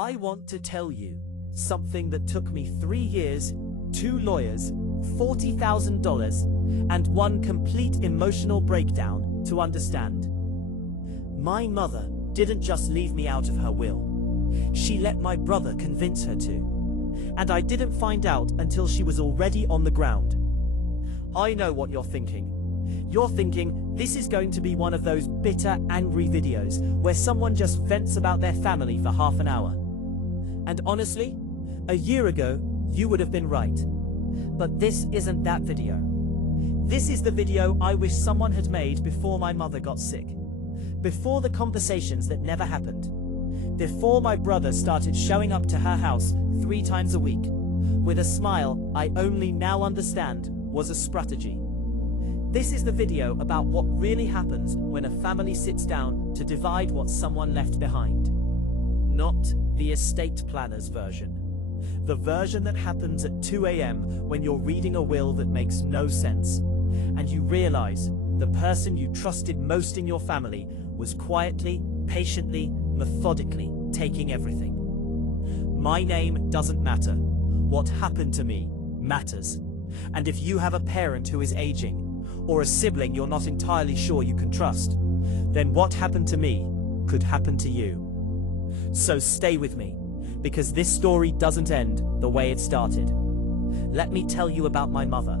I want to tell you something that took me 3 years, 2 lawyers, $40,000, and 1 complete emotional breakdown to understand. My mother didn't just leave me out of her will. She let my brother convince her to. And I didn't find out until she was already on the ground. I know what you're thinking. You're thinking this is going to be one of those bitter, angry videos where someone just vents about their family for half an hour. And honestly, a year ago, you would have been right. But this isn't that video. This is the video I wish someone had made before my mother got sick. Before the conversations that never happened. Before my brother started showing up to her house 3 times a week, with a smile I only now understand was a strategy. This is the video about what really happens when a family sits down to divide what someone left behind. Not the estate planner's version. The version that happens at 2 a.m. when you're reading a will that makes no sense, and you realize the person you trusted most in your family was quietly, patiently, methodically taking everything. My name doesn't matter. What happened to me matters. And if you have a parent who is aging, or a sibling you're not entirely sure you can trust, then what happened to me could happen to you. So stay with me, because this story doesn't end the way it started. Let me tell you about my mother.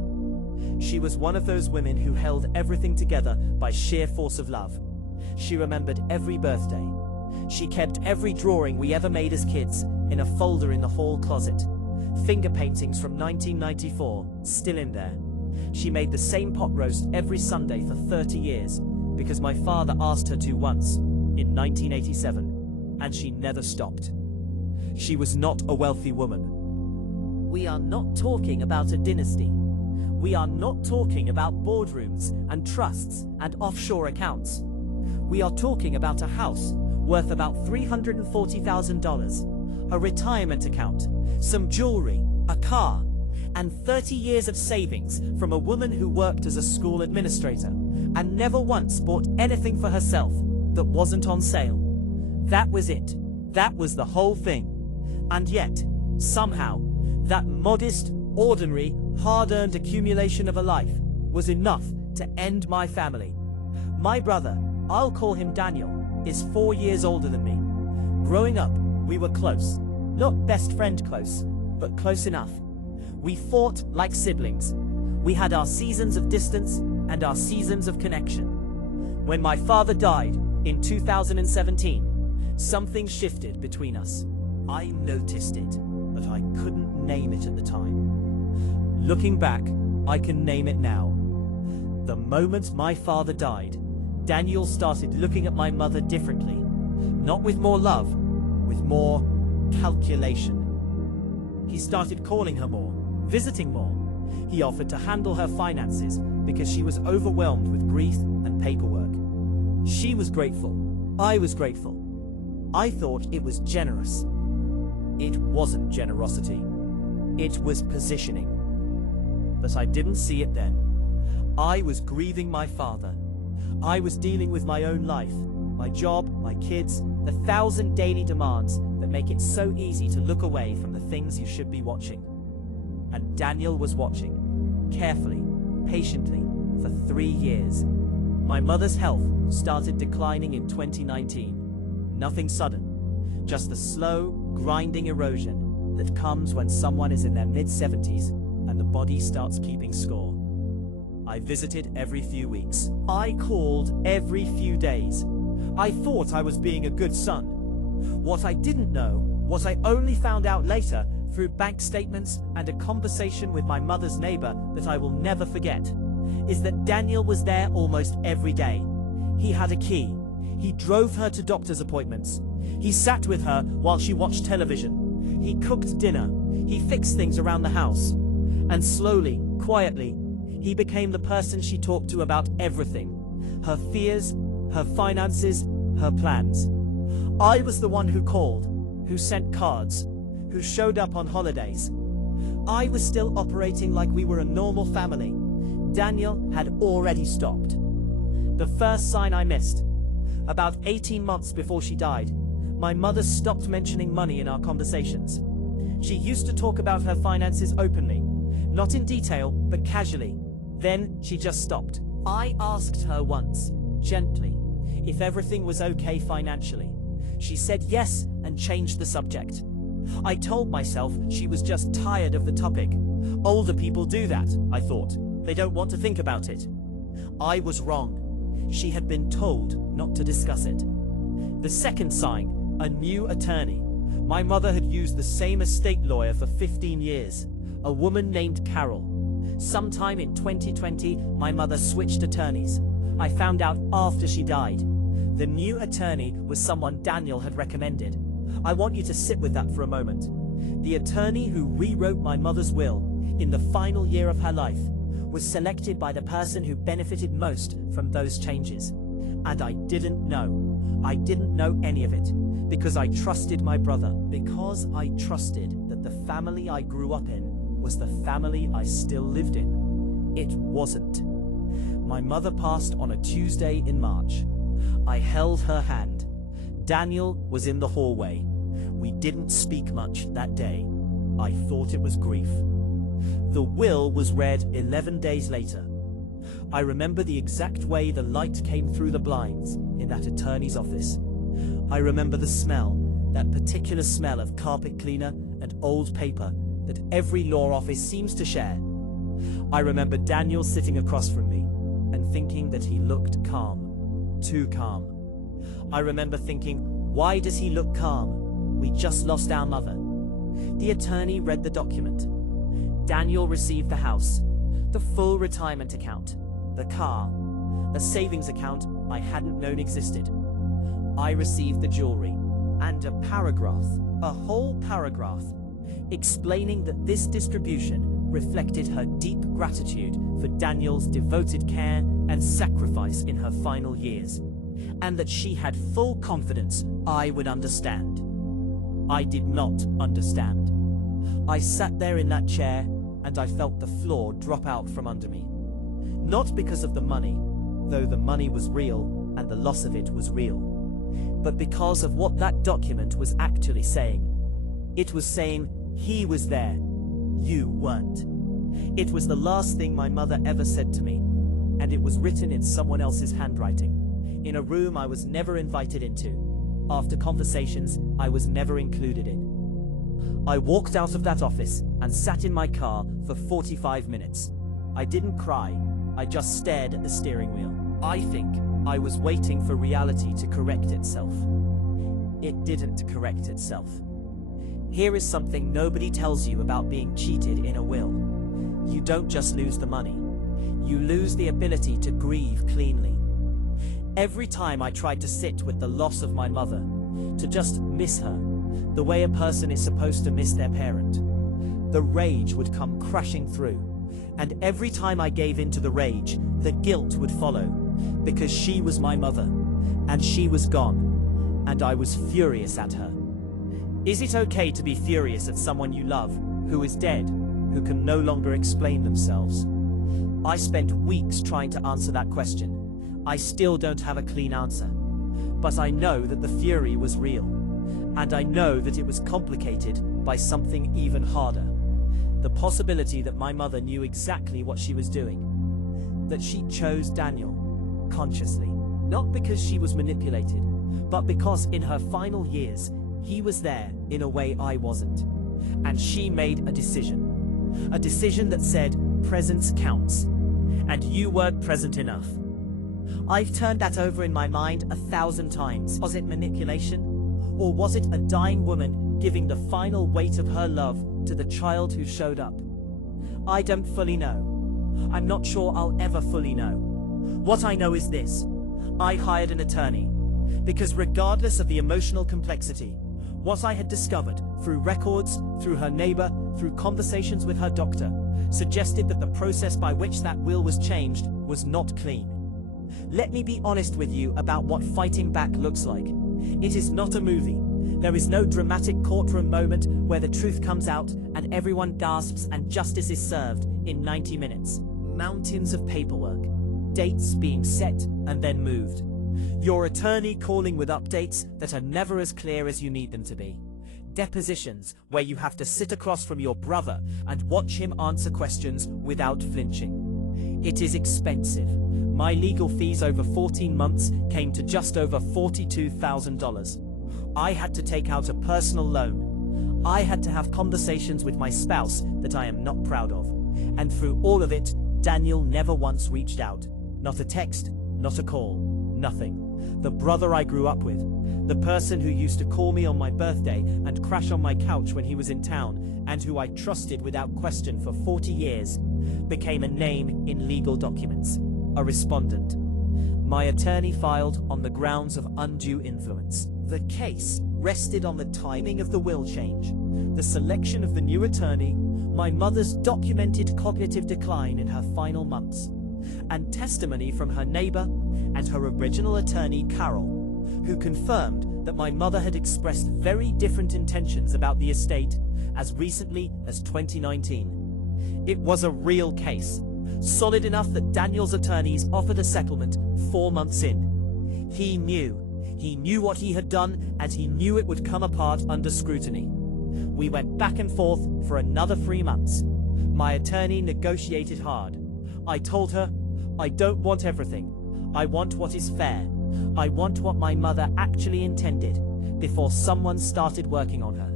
She was one of those women who held everything together by sheer force of love. She remembered every birthday. She kept every drawing we ever made as kids in a folder in the hall closet. Finger paintings from 1994, still in there. She made the same pot roast every Sunday for 30 years because my father asked her to once, in 1987, and she never stopped. She was not a wealthy woman. We are not talking about a dynasty. We are not talking about boardrooms and trusts and offshore accounts. We are talking about a house worth about $340,000, a retirement account, some jewellery, a car, and 30 years of savings from a woman who worked as a school administrator and never once bought anything for herself that wasn't on sale. That was it. That was the whole thing. And yet, somehow, that modest, ordinary, hard-earned accumulation of a life was enough to end my family. My brother, I'll call him Daniel, is 4 years older than me. Growing up, we were close. Not best friend close, but close enough. We fought like siblings. We had our seasons of distance and our seasons of connection. When my father died in 2017, something shifted between us. I noticed it, but I couldn't name it at the time. Looking back, I can name it now. The moment my father died, Daniel started looking at my mother differently. Not with more love, with more calculation. He started calling her more, visiting more. He offered to handle her finances because she was overwhelmed with grief and paperwork. She was grateful. I was grateful. I thought it was generous. It wasn't generosity. It was positioning. But I didn't see it then. I was grieving my father. I was dealing with my own life, my job, my kids, the 1,000 daily demands that make it so easy to look away from the things you should be watching. And Daniel was watching, carefully, patiently, for 3 years. My mother's health started declining in 2019. Nothing sudden, just the slow, grinding erosion that comes when someone is in their mid-70s and the body starts keeping score. I visited every few weeks. I called every few days. I thought I was being a good son. What I didn't know, what I only found out later through bank statements and a conversation with my mother's neighbor that I will never forget, is that Daniel was there almost every day. He had a key. He drove her to doctor's appointments. He sat with her while she watched television. He cooked dinner. He fixed things around the house. And slowly, quietly, he became the person she talked to about everything. Her fears, her finances, her plans. I was the one who called, who sent cards, who showed up on holidays. I was still operating like we were a normal family. Daniel had already stopped. The first sign I missed. About 18 months before she died, My mother stopped mentioning money in our conversations. She used to talk about her finances openly, not in detail, but casually. Then she just stopped. I asked her once, gently, if everything was okay financially. She said yes and changed the subject. I told myself she was just tired of the topic. Older people do that, I thought. They don't want to think about it. I was wrong. She had been told not to discuss it. The second sign, a new attorney. My mother had used the same estate lawyer for 15 years, a woman named Carol. Sometime in 2020, my mother switched attorneys. I found out after she died. The new attorney was someone Daniel had recommended. I want you to sit with that for a moment. The attorney who rewrote my mother's will in the final year of her life was selected by the person who benefited most from those changes. And I didn't know. I didn't know any of it because I trusted my brother, because I trusted that the family I grew up in was the family I still lived in. It wasn't. My mother passed on a Tuesday in March. I held her hand. Daniel was in the hallway. We didn't speak much that day. I thought it was grief. The will was read 11 days later. I remember the exact way the light came through the blinds in that attorney's office. I remember the smell, that particular smell of carpet cleaner and old paper that every law office seems to share. I remember Daniel sitting across from me and thinking that he looked calm, too calm. I remember thinking, why does he look calm? We just lost our mother. The attorney read the document. Daniel received the house, the full retirement account, the car, a savings account I hadn't known existed. I received the jewellery and a paragraph, a whole paragraph, explaining that this distribution reflected her deep gratitude for Daniel's devoted care and sacrifice in her final years, and that she had full confidence I would understand. I did not understand. I sat there in that chair and I felt the floor drop out from under me. Not because of the money, though the money was real and the loss of it was real, but because of what that document was actually saying. It was saying he was there, you weren't. It was the last thing my mother ever said to me, and it was written in someone else's handwriting, in a room I was never invited into, after conversations I was never included in. I walked out of that office and sat in my car for 45 minutes. I didn't cry, I just stared at the steering wheel. I think I was waiting for reality to correct itself. It didn't correct itself. Here is something nobody tells you about being cheated in a will. You don't just lose the money. You lose the ability to grieve cleanly. Every time I tried to sit with the loss of my mother, to just miss her, the way a person is supposed to miss their parent, the rage would come crashing through. And every time I gave in to the rage, the guilt would follow, because she was my mother, and she was gone, and I was furious at her. Is it okay to be furious at someone you love, who is dead, who can no longer explain themselves? I spent weeks trying to answer that question. I still don't have a clean answer. But I know that the fury was real. And I know that it was complicated by something even harder. The possibility that my mother knew exactly what she was doing. That she chose Daniel, consciously. Not because she was manipulated, but because in her final years, he was there in a way I wasn't. And she made a decision. A decision that said, presence counts. And you weren't present enough. I've turned that over in my mind 1,000 times. Was it manipulation? Or was it a dying woman giving the final weight of her love to the child who showed up? I don't fully know. I'm not sure I'll ever fully know. What I know is this. I hired an attorney. Because regardless of the emotional complexity, what I had discovered through records, through her neighbor, through conversations with her doctor, suggested that the process by which that will was changed was not clean. Let me be honest with you about what fighting back looks like. It is not a movie. There is no dramatic courtroom moment where the truth comes out and everyone gasps and justice is served in 90 minutes. Mountains of paperwork, dates being set and then moved. Your attorney calling with updates that are never as clear as you need them to be. Depositions where you have to sit across from your brother and watch him answer questions without flinching. It is expensive. My legal fees over 14 months came to just over $42,000. I had to take out a personal loan. I had to have conversations with my spouse that I am not proud of. And through all of it, Daniel never once reached out. Not a text, not a call, nothing. The brother I grew up with, the person who used to call me on my birthday and crash on my couch when he was in town, and who I trusted without question for 40 years, became a name in legal documents, a respondent. My attorney filed on the grounds of undue influence. The case rested on the timing of the will change, the selection of the new attorney, my mother's documented cognitive decline in her final months, and testimony from her neighbor and her original attorney, Carol, who confirmed that my mother had expressed very different intentions about the estate as recently as 2019. It was a real case, solid enough that Daniel's attorneys offered a settlement 4 months in. He knew what he had done, and he knew it would come apart under scrutiny. We went back and forth for another 3 months. My attorney negotiated hard. I told her, I don't want everything. I want what is fair. I want what my mother actually intended before someone started working on her.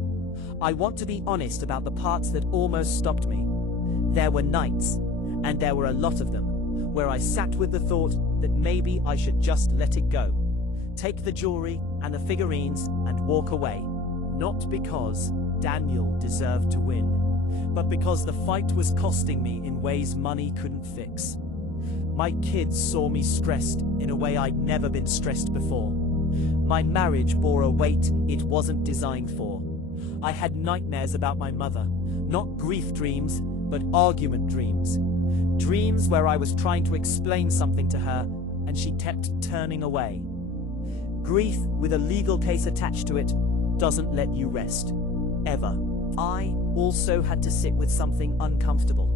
I want to be honest about the parts that almost stopped me. There were nights, and there were a lot of them, where I sat with the thought that maybe I should just let it go. Take the jewelry and the figurines and walk away. Not because Daniel deserved to win, but because the fight was costing me in ways money couldn't fix. My kids saw me stressed in a way I'd never been stressed before. My marriage bore a weight it wasn't designed for. I had nightmares about my mother, not grief dreams, but argument dreams. Dreams where I was trying to explain something to her and she kept turning away. Grief with a legal case attached to it doesn't let you rest, ever. I also had to sit with something uncomfortable,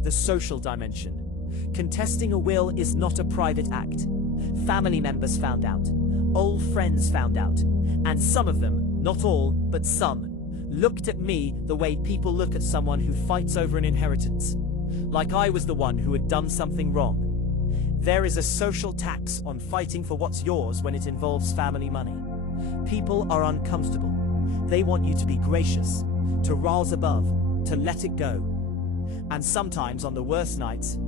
the social dimension. Contesting a will is not a private act. Family members found out, old friends found out, and some of them, not all, but some, looked at me the way people look at someone who fights over an inheritance, like I was the one who had done something wrong. There is a social tax on fighting for what's yours when it involves family money. People are uncomfortable. They want you to be gracious, to rise above, to let it go. And sometimes on the worst nights,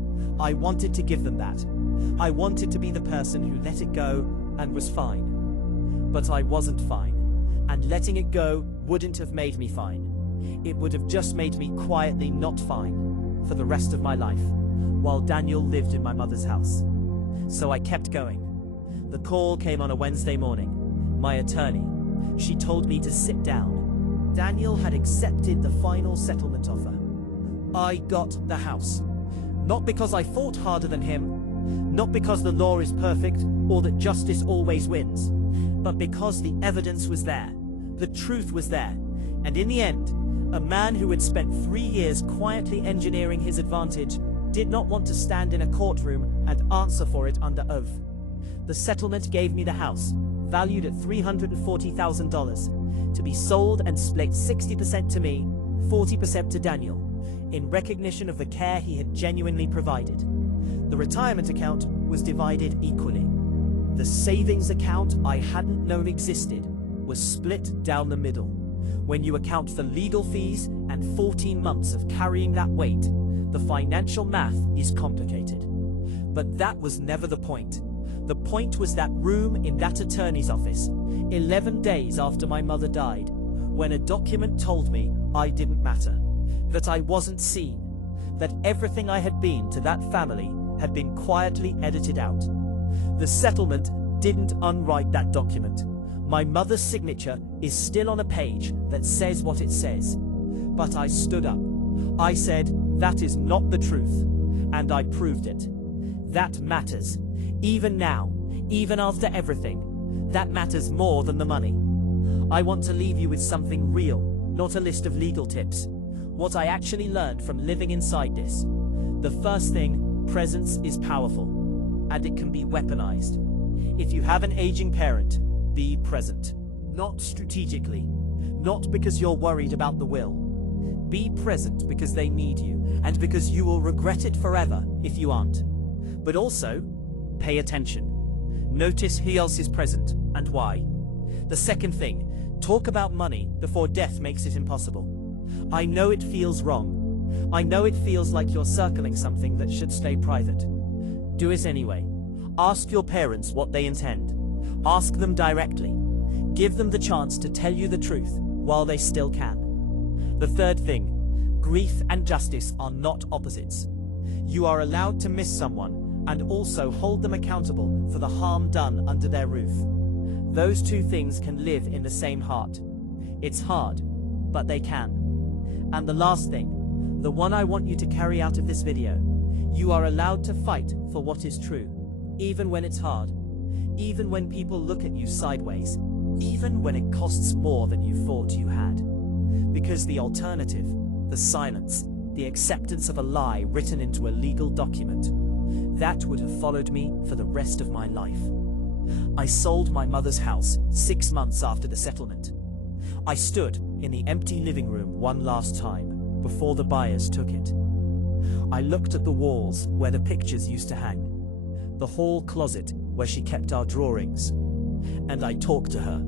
I wanted to give them that. I wanted to be the person who let it go and was fine. But I wasn't fine, and letting it go wouldn't have made me fine. It would have just made me quietly not fine for the rest of my life, while Daniel lived in my mother's house. So I kept going. The call came on a Wednesday morning. My attorney, she told me to sit down. Daniel had accepted the final settlement offer. I got the house. Not because I fought harder than him, not because the law is perfect or that justice always wins, but because the evidence was there, the truth was there, and in the end, a man who had spent 3 years quietly engineering his advantage did not want to stand in a courtroom and answer for it under oath. The settlement gave me the house, valued at $340,000, to be sold and split 60% to me, 40% to Daniel, in recognition of the care he had genuinely provided. The retirement account was divided equally. The savings account I hadn't known existed was split down the middle. When you account for legal fees and 14 months of carrying that weight, the financial math is complicated. But that was never the point. The point was that room in that attorney's office, 11 days after my mother died, when a document told me I didn't matter, that I wasn't seen, that everything I had been to that family had been quietly edited out. The settlement didn't unwrite that document. My mother's signature is still on a page that says what it says. But I stood up. I said, that is not the truth. And I proved it. That matters. Even now, even after everything, that matters more than the money. I want to leave you with something real, not a list of legal tips. What I actually learned from living inside this. The first thing, presence is powerful, and it can be weaponized. If you have an aging parent, be present. Not strategically, not because you're worried about the will. Be present because they need you, and because you will regret it forever if you aren't. But also, pay attention. Notice who else is present and why. The second thing, talk about money before death makes it impossible. I know it feels wrong. I know it feels like you're circling something that should stay private. Do it anyway. Ask your parents what they intend. Ask them directly. Give them the chance to tell you the truth while they still can. The third thing, grief and justice are not opposites. You are allowed to miss someone and also hold them accountable for the harm done under their roof. Those two things can live in the same heart. It's hard, but they can. And the last thing, the one I want you to carry out of this video, you are allowed to fight for what is true, even when it's hard, even when people look at you sideways, even when it costs more than you thought you had. Because the alternative, the silence, the acceptance of a lie written into a legal document, that would have followed me for the rest of my life. I sold my mother's house 6 months after the settlement. I stood in the empty living room one last time before the buyers took it. I looked at the walls where the pictures used to hang, the hall closet where she kept our drawings, and I talked to her,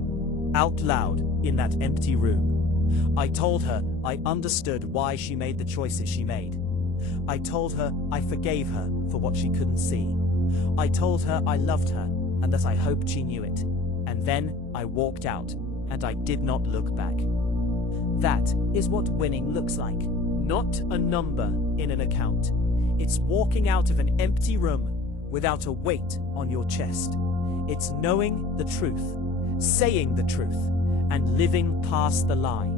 out loud in that empty room. I told her I understood why she made the choices she made. I told her I forgave her for what she couldn't see. I told her I loved her and that I hoped she knew it. And then I walked out, and I did not look back. That is what winning looks like. Not a number in an account. It's walking out of an empty room without a weight on your chest. It's knowing the truth, saying the truth, and living past the lie.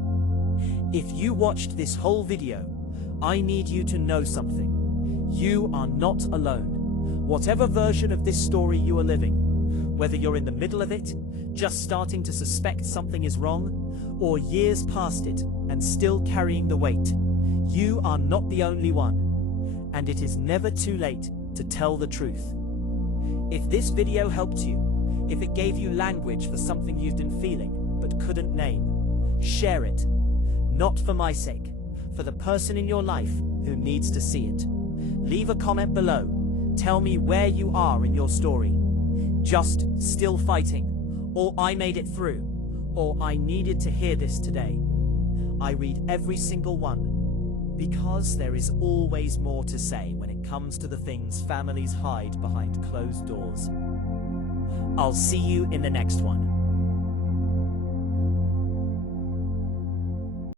If you watched this whole video, I need you to know something. You are not alone. Whatever version of this story you are living, whether you're in the middle of it, just starting to suspect something is wrong, or years past it and still carrying the weight, you are not the only one. And it is never too late to tell the truth. If this video helped you, if it gave you language for something you've been feeling but couldn't name, share it. Not for my sake, for the person in your life who needs to see it. Leave a comment below. Tell me where you are in your story. Just still fighting, or I made it through, or I needed to hear this today. I read every single one, because there is always more to say when it comes to the things families hide behind closed doors. I'll see you in the next one.